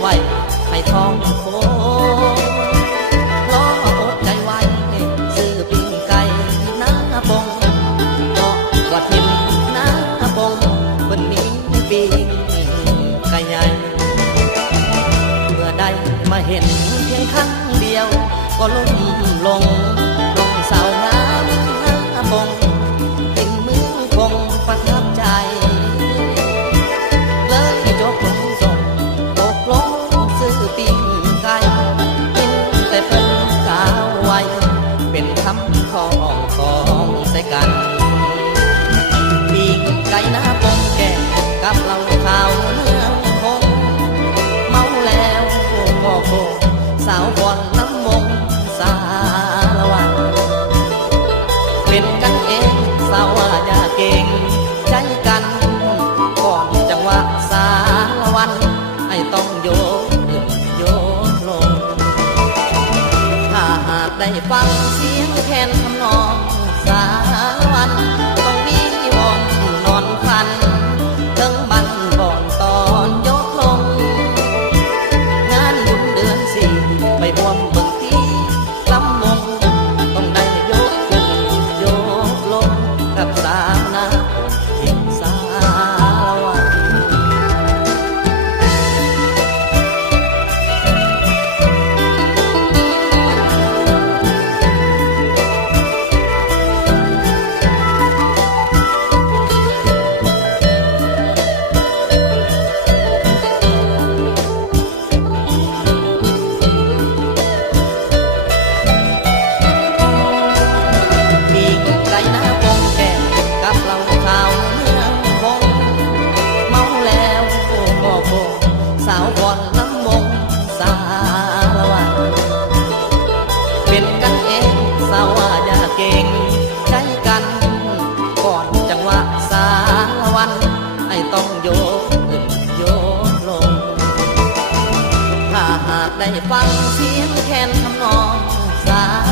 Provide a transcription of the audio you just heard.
ไว้ให้ท้องโค้งล้ออดใจไว้ซื้อปิ้งไก่หน้าปงเพราะว่าทิมหน้าปงวันนี้ปิ้งไก่ใหญ่เมื่อได้มาเห็นเพียงครั้งเดียวก็ล้มลงสาวงามหน้าปงติ่งมือคงประทับใจเลยยกลงส่งตกลงซื้อปิ้งไก่กินแต่เพิ่นกล่าวไว้เป็นคำของใส่กันปิ้งไก่หน้าปงแก่กับเหล้าขาวเมืองคงเมาแล้วก็โคสาวก่อนน้ำมงสารวันเป็นกันเองสาวอย่าเก่งใจกันก่อนจังหวะสารวันให้ต้องโยกขึ้นโยกลงถ้าหากได้ฟังเสียงแคนทำนองสารวันต้องมีวอนนอนพันถึงบันก่อนตอนยกลงงานบุญเดือนสี่ไปร่วมเบิ่งที่ลำวงต้องได้ยกขึ้นยกลงกับสาวนาเห็นสารวัน มีไก่หน้าปงแก่กับเหล้าขาวเมืองคงเมาแล้วก็โคสาวก่อนน้ำมงสารวันเป็นกันเองสาวอย่าเก่งใจกันก่อนจังหวะสารวันให้ต้องโยกขึ้นโยกลงถ้าหากได้ฟังเสียงแคนทำนองสาร